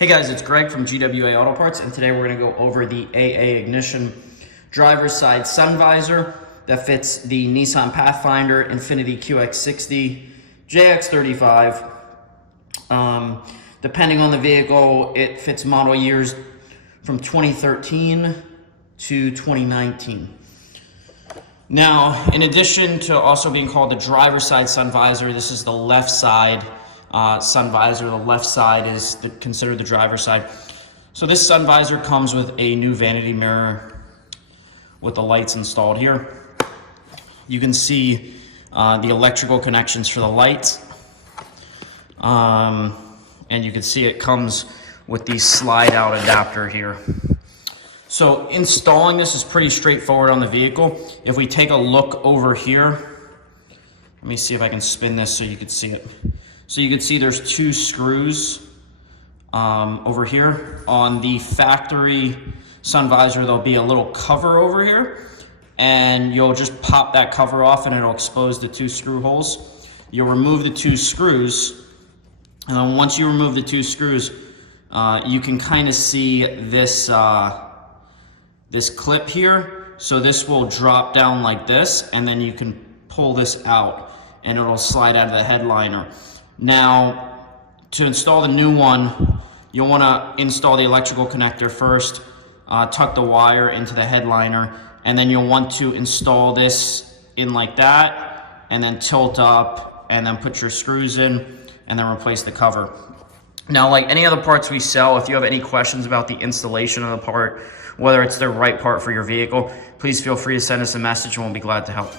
Hey guys, it's Greg from GWA Auto Parts, and today we're going to go over the AA Ignition driver's side sun visor that fits the Nissan Pathfinder, Infiniti QX60, JX35. Depending on the vehicle, it fits model years from 2013 to 2019. Now, in addition to also being called the driver's side sun visor, this is the left side sun visor. The left side is considered the driver's side. So this sun visor comes with a new vanity mirror with the lights installed here. You can see the electrical connections for the lights. And you can see it comes with the slide out adapter here. So installing this is pretty straightforward on the vehicle. If we take a look over here, let me see if I can spin this so you can see it. So you can see there's two screws over here. On the factory sun visor, there'll be a little cover over here, and you'll just pop that cover off and it'll expose the two screw holes. You'll remove the two screws, and then once you remove the two screws, you can kind of see this, this clip here. So this will drop down like this, and then you can pull this out and it'll slide out of the headliner. Now, to install the new one, you'll want to install the electrical connector first, tuck the wire into the headliner, and then you'll want to install this in like that, and then tilt up, and then put your screws in, and then replace the cover. Now, like any other parts we sell, if you have any questions about the installation of the part, whether it's the right part for your vehicle, please feel free to send us a message and we'll be glad to help.